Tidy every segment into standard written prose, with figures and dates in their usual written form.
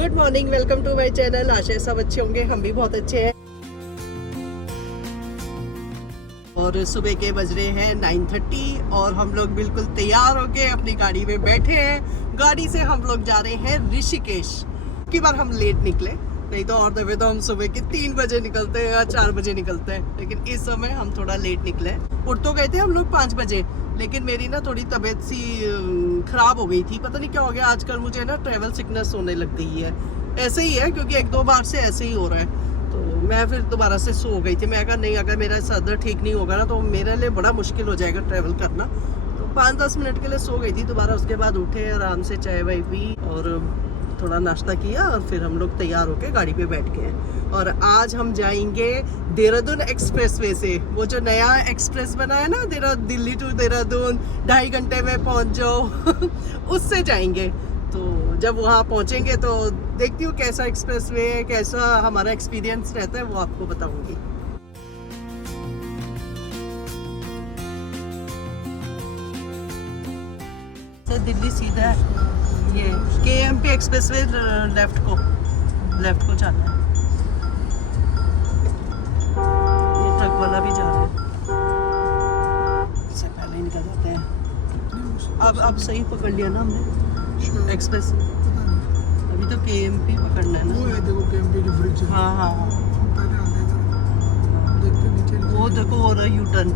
Good morning, welcome to my channel. आशा है सब अच्छे होंगे, हम भी बहुत अच्छे हैं। और सुबह के बज रहे हैं 9:30 और हम लोग बिल्कुल तैयार होके अपनी गाड़ी में बैठे हैं। गाड़ी से हम लोग जा रहे हैं ऋषिकेश। की बार हम लेट निकले, नहीं तो और दफे तो हम सुबह के 3 बजे निकलते हैं या 4 बजे निकलते हैं, लेकिन इस समय हम थोड़ा लेट निकले। उठ तो गए थे हम लोग 5 बजे, लेकिन मेरी ना थोड़ी तबीयत सी खराब हो गई थी। पता नहीं क्या हो गया, आजकल मुझे ना ट्रैवल सिकनेस होने लग गई है। ऐसे ही है, क्योंकि 1-2 बार से ऐसे ही हो रहा है। तो मैं फिर दोबारा से सो गई थी। मैं कहा नहीं, अगर मेरा सर दर्द ठीक नहीं होगा ना तो मेरे लिए बड़ा मुश्किल हो जाएगा ट्रैवल करना। तो 5-10 मिनट के लिए सो गई थी दोबारा। उसके बाद उठे, आराम से चाय वाय पी और थोड़ा नाश्ता किया और फिर हम लोग तैयार होके गाड़ी पे बैठ गए। और आज हम जाएंगे देहरादून एक्सप्रेसवे से। वो जो नया एक्सप्रेस बना है ना, दिल्ली टू देहरादून 2.5 घंटे में पहुंच जाओ उससे जाएंगे। तो जब वहाँ पहुँचेंगे तो देखती हूँ कैसा एक्सप्रेसवे है, कैसा हमारा एक्सपीरियंस रहता है, वो आपको बताऊंगी। दिल्ली सीधा है, ये KMP एक्सप्रेसवे लेफ्ट को जाना है। ये ट्रक वाला भी जा रहा है, इससे पहले ही निकल जाते हैं। अब सही पकड़ लिया ना हमने एक्सप्रेस। अभी तो KMP पकड़ना है ना। वो है, देखो KMP की ब्रिज है। हाँ। पहले आगे देखते नीचे वो देखो हो रहा यूटर्न,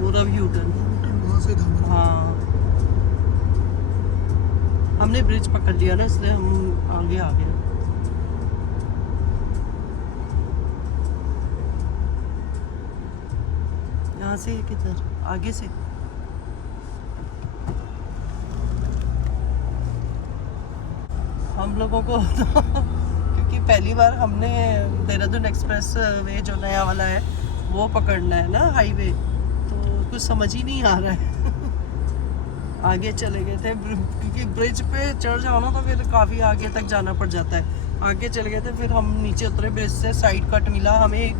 वहाँ से धमा। हाँ, हमने ब्रिज पकड़ लिया ना, इसलिए हम आगे आ गए। यहाँ से किधर आगे से हम लोगों को क्योंकि पहली बार हमने देहरादून एक्सप्रेस वे जो नया वाला है वो पकड़ना है ना, हाईवे, तो कुछ समझ ही नहीं आ रहा है। आगे चले गए थे क्योंकि ब्रिज पे चढ़ जाओ ना तो फिर काफ़ी आगे तक जाना पड़ जाता है। आगे चले गए थे, फिर हम नीचे उतरे, ब्रिज से साइड कट मिला हमें एक,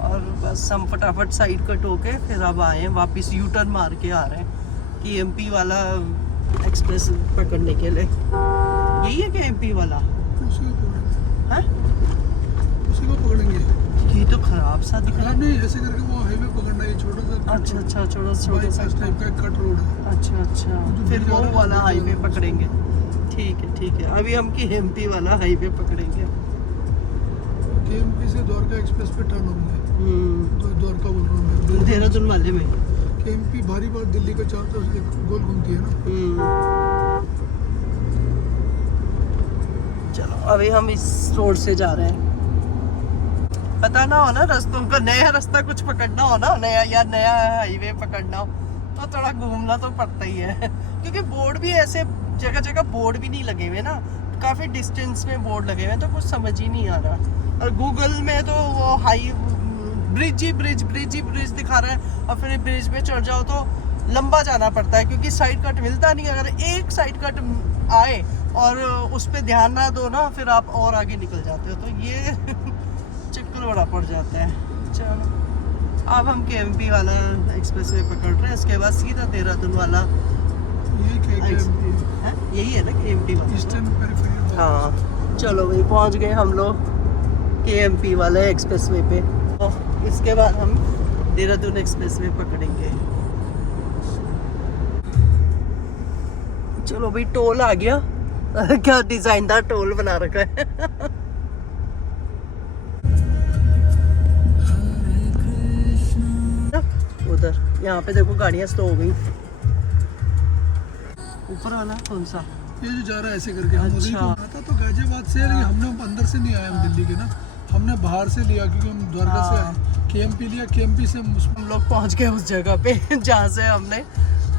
और बस हम फटाफट साइड कट होके फिर अब आए हैं वापस, यू टर्न मार के आ रहे हैं KMP वाला एक्सप्रेस पकड़ने के लिए। यही है KMP वाला, उसी को पकड़ेंगे। है उसी को पकड़ेंगे। ये तो खराब सा दिख रहा है। नहीं, ऐसे करके वो हाईवे पकड़ना है, छोटा सा। अच्छा, छोटा सा टाइप का कट रोड है। अच्छा, फिर वो वाला हाईवे पकड़ेंगे। ठीक है, अभी हम KMP वाला हाईवे पकड़ेंगे। KMP से द्वारका एक्सप्रेस पे टर्न होंगे। द्वारका बोल रहा हूँ मैं, देहरादून वाले में। KMP भारी बार दिल्ली का चारों तरफ से गोल घूमती है ना। चलो अभी हम इस रोड से जा रहे हैं। पता ना हो ना रास्तों का, नया रास्ता कुछ पकड़ना हो ना, नया हाईवे पकड़ना हो तो थोड़ा घूमना तो पड़ता ही है। क्योंकि बोर्ड भी ऐसे जगह बोर्ड भी नहीं लगे हुए ना, काफी डिस्टेंस में बोर्ड लगे हुए हैं, तो कुछ समझ ही नहीं आ रहा। और गूगल में तो वो ब्रिज दिखा रहा है, और फिर ब्रिज पे चढ़ जाओ तो लंबा जाना पड़ता है क्योंकि साइड कट मिलता नहीं। अगर एक साइड कट आए और उस पर ध्यान ना दो ना, फिर आप और आगे निकल जाते हो, तो ये चक्कर बड़ा पड़ जाता है। चलो अब हम KMP वाला एक्सप्रेस वे पकड़ रहे हैं, इसके बाद सीधा देहरादून वाला। यही है ना KMP वाला, ईस्टर्न पेरिफेरल। हाँ। चलो भाई, पहुंच गए हम लोग KMP वाले एक्सप्रेस वे पे। तो इसके बाद हम देहरादून एक्सप्रेस वे पकड़ेंगे। चलो भाई, टोल आ गया। क्या डिजाइनदार टोल बना रखा है। उधर यहाँ पे देखो गाड़ियाँ स्लो हो गई। ऊपर वाला कौन सा? ये जो जा रहा है ऐसे करके, हम उधर अच्छा। आता तो गाजियाबाद से है, लेकिन हमने अंदर से नहीं आया, हम दिल्ली के ना, हमने बाहर से लिया क्योंकि हम द्वारका से आए। KMP लिया, KMP से हम लोग पहुँच गए उस जगह पे जहाँ से हमने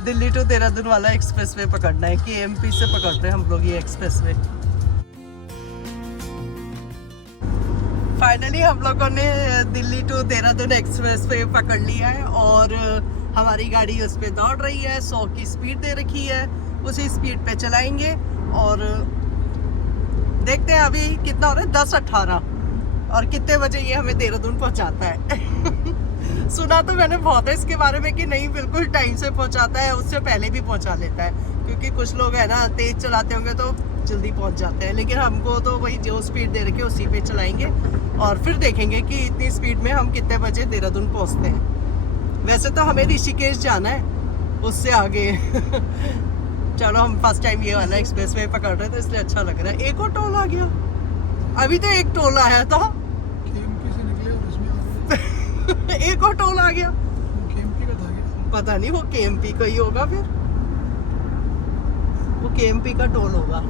दिल्ली टू देहरादून वाला एक्सप्रेस वे पकड़ना है। KMP से पकड़ रहे हैं हम लोग ये एक्सप्रेस वे। फाइनली हम लोगों ने Delhi to Dehradun expressway पकड़ लिया है और हमारी गाड़ी उस पर दौड़ रही है। 100 की स्पीड दे रखी है, उसी स्पीड पे चलाएंगे और देखते हैं अभी कितना हो रहा है, 10:18, और कितने बजे ये हमें देहरादून पहुंचाता है। सुना तो मैंने बहुत है इसके बारे में कि नहीं बिल्कुल टाइम से पहुंचाता है, उससे पहले भी पहुंचा लेता है, क्योंकि कुछ लोग है ना तेज चलाते होंगे तो जल्दी पहुंच जाते हैं, लेकिन हमको तो वही जो स्पीड दे रखे उसी पे चलाएंगे और फिर देखेंगे कि इतनी स्पीड में हम कितने बजे देहरादून पहुंचते हैं। वैसे तो हमें ऋषिकेश जाना है, उससे आगे चलो हम फर्स्ट टाइम ये वाला एक्सप्रेस वे पकड़ रहे हैं तो इसलिए अच्छा लग रहा है। एक और टोल आ गया, अभी तो एक टोल आया था केएमपी से निकले और इसमें आ गए। एक और टोल आ गया, वो केएमपी का था क्या? पता नहीं वो केएमपी का ही होगा, फिर वो केएमपी का टोल होगा,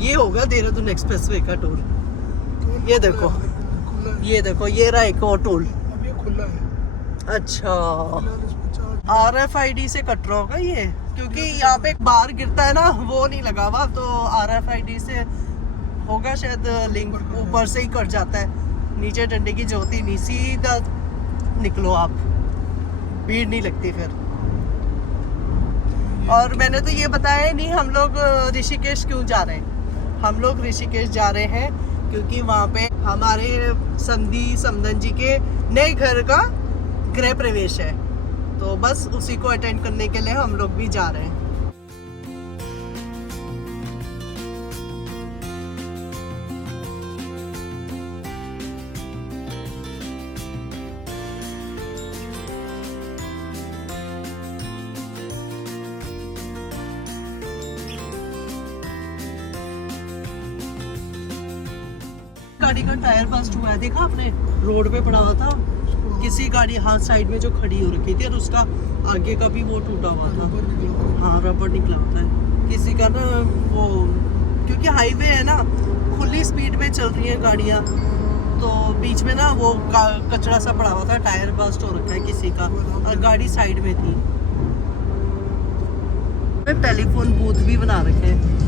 ये होगा देहरादून एक्सप्रेसवे का टोल। टोल ये देखो, खुला है। ये देखो, ये रहा एक और टोल। अब ये खुला है अच्छा, फिलहाल इसमें 4 RFID से कट रहा होगा ये, क्योंकि यहाँ पे एक बार गिरता है ना, वो नहीं लगा हुआ, तो RFID से होगा शायद लिंक, ऊपर से ही कट जाता है, नीचे डंडे की ज्योति नहीं, सीधा निकलो आप, भीड़ नहीं लगती फिर। और मैंने तो ये बताया ही नहीं हम लोग ऋषिकेश क्यों जा रहे हैं। हम लोग ऋषिकेश जा रहे हैं क्योंकि वहाँ पे हमारे समधी समदन जी के नए घर का गृह प्रवेश है, तो बस उसी को अटेंड करने के लिए हम लोग भी जा रहे हैं। गाड़ी का टायर बस्ट हुआ है, देखा आपने, रोड पे पड़ा हुआ था, किसी गाड़ी हाथ साइड में जो खड़ी हो रखी थी और उसका आगे का भी वो टूटा हुआ था। रबर निकला था। हाँ, रबर निकला होता है किसी का ना वो, क्योंकि हाईवे है ना, खुली स्पीड में चल रही है गाड़ियाँ, तो बीच में ना वो कचरा सा पड़ा हुआ था, टायर बस्ट हो रखा है किसी का और गाड़ी साइड में थी। टेलीफोन बूथ भी बना रखे हैं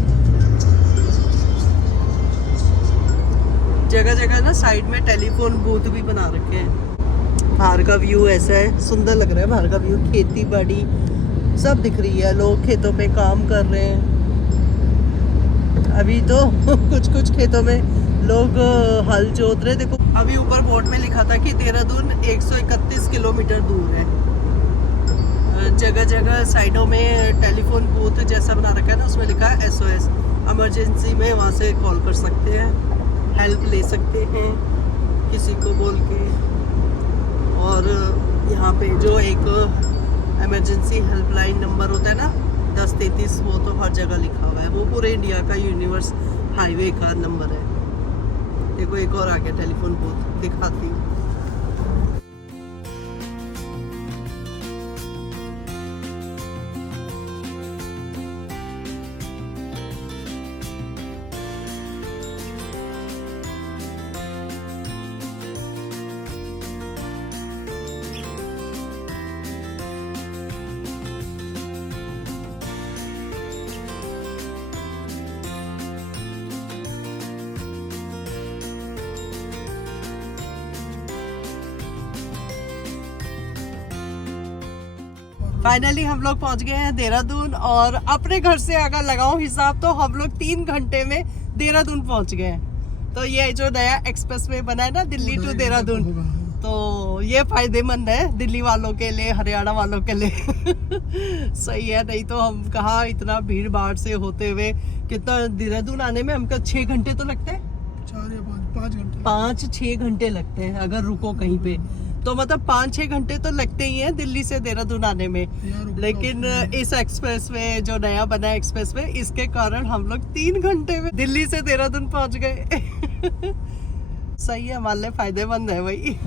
जगह जगह ना, साइड में टेलीफोन बूथ भी बना रखे हैं। बाहर का व्यू ऐसा है, सुंदर लग रहा है बाहर का व्यू, खेती बाड़ी सब दिख रही है, लोग खेतों पे काम कर रहे हैं अभी तो कुछ खेतों में लोग हल जोत रहे। देखो अभी ऊपर बोर्ड में लिखा था कि देहरादून 131 किलोमीटर दूर है। जगह जगह साइडों में टेलीफोन बूथ जैसा बना रखा है ना, उसमें लिखा है SOS, इमरजेंसी में वहाँ से कॉल कर सकते हैं, हेल्प ले सकते हैं किसी को बोल के। और यहाँ पे जो एक इमरजेंसी हेल्पलाइन नंबर होता है ना 1033, वो तो हर जगह लिखा हुआ है, वो पूरे इंडिया का यूनिवर्स हाईवे का नंबर है। देखो एक और आ गया टेलीफोन बूथ, दिखाती हूँ। फाइनली हम लोग पहुंच गए हैं देहरादून, और अपने घर से अगर लगाऊं हिसाब तो हम लोग 3 घंटे में देहरादून पहुंच गए हैं। तो ये जो नया एक्सप्रेसवे बना है ना दिल्ली टू देहरादून, तो ये फायदेमंद है दिल्ली वालों के लिए, हरियाणा वालों के लिए सही है, नहीं तो हम कहाँ इतना भीड़ भाड़ से होते हुए, कितना देहरादून आने में हमको 6 घंटे तो लगते हैं, 4 या 5 घंटे, 5-6 घंटे लगते हैं अगर रुको कहीं पे, तो मतलब 5-6 घंटे तो लगते ही हैं दिल्ली से देहरादून आने में। लेकिन इस एक्सप्रेस में जो नया बना है एक्सप्रेस में, इसके कारण हम लोग 3 घंटे में दिल्ली से देहरादून पहुंच गए सही है, हमारे लिए फायदेमंद है भाई